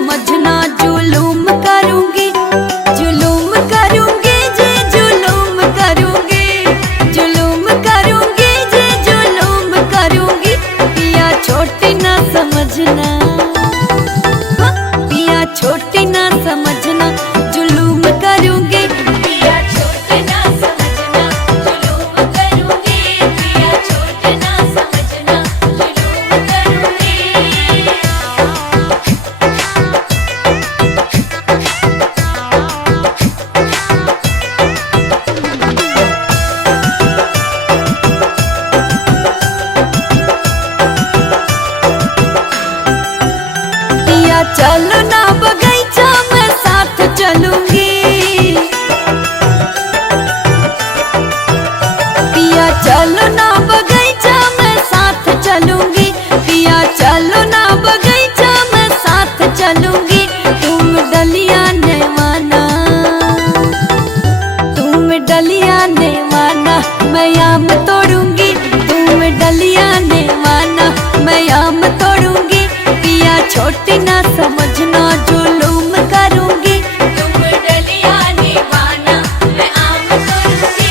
समझना, जुलूम करूंगी, जुलूम करूंगी जी, जुलूम करूंगी, जुलूम करूंगी जी, जुलूम करूंगी। पिया छोटी ना समझना, पिया छोटी ना समझना, जुलूम करूंगी। पिया छोटे ना समझना, जुलूम करूंगी। पिया छोटे ना समझना, जुलूम करूंगी। पिया चलो ना बगीचा में साथ चलूंगी, पिया चलो ना बगीचा में साथ चलूंगी, पिया चलो ना बगीचा में साथ चलूंगी। तुम डलिया ने माना, तुम डलिया ने माना, मैं आम तोड़ूंगी, तुम डलिया ने माना, मैं आम तोड़ूंगी। पिया छोटी ना समझना, जुलूम करूंगी। तुम डलिया ने माना, मैं आम तोड़ूंगी।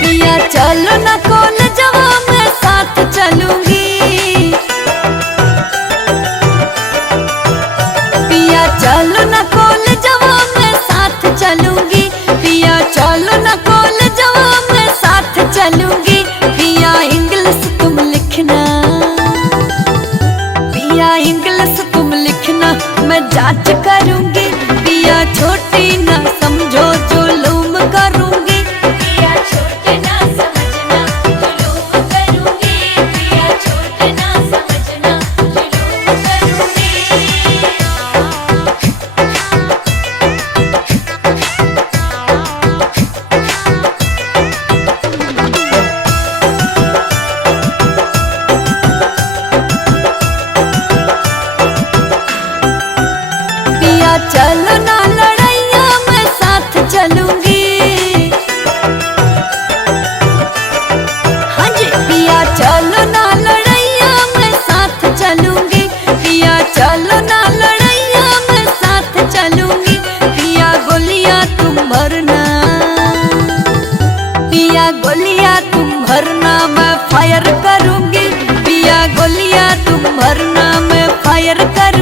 पिया चलो ना कॉलेजवा में साथ चलूंगी, पिया चलो ना कॉलेजवा में साथ चलूंगी, पिया चलो ना कॉलेजवा में साथ चलूंगी। पिया इंग्लिश तुम लिखना, पिया इंग्लिश तुम लिखना, मैं जांच करूंगी। पिया छोटी ना समझो, जुलूम करूंगी। पिया छोटे ना समझना, जुलूम करूंगी। पिया छोटे ना समझना, जुलूम करूंगी। पिया चलो ना लड़ैया में साथ चलूंगी, हाँ जी पिया चलो ना लड़ैया में साथ चलूंगी, पिया चलो ना लड़ैया में साथ चलूंगी। पिया गोलियां तुम भरना, पिया गोलियां तुम भरना, मैं फायर करूंगी। पिया गोलियां तुम भरना, मैं फायर करूंगी।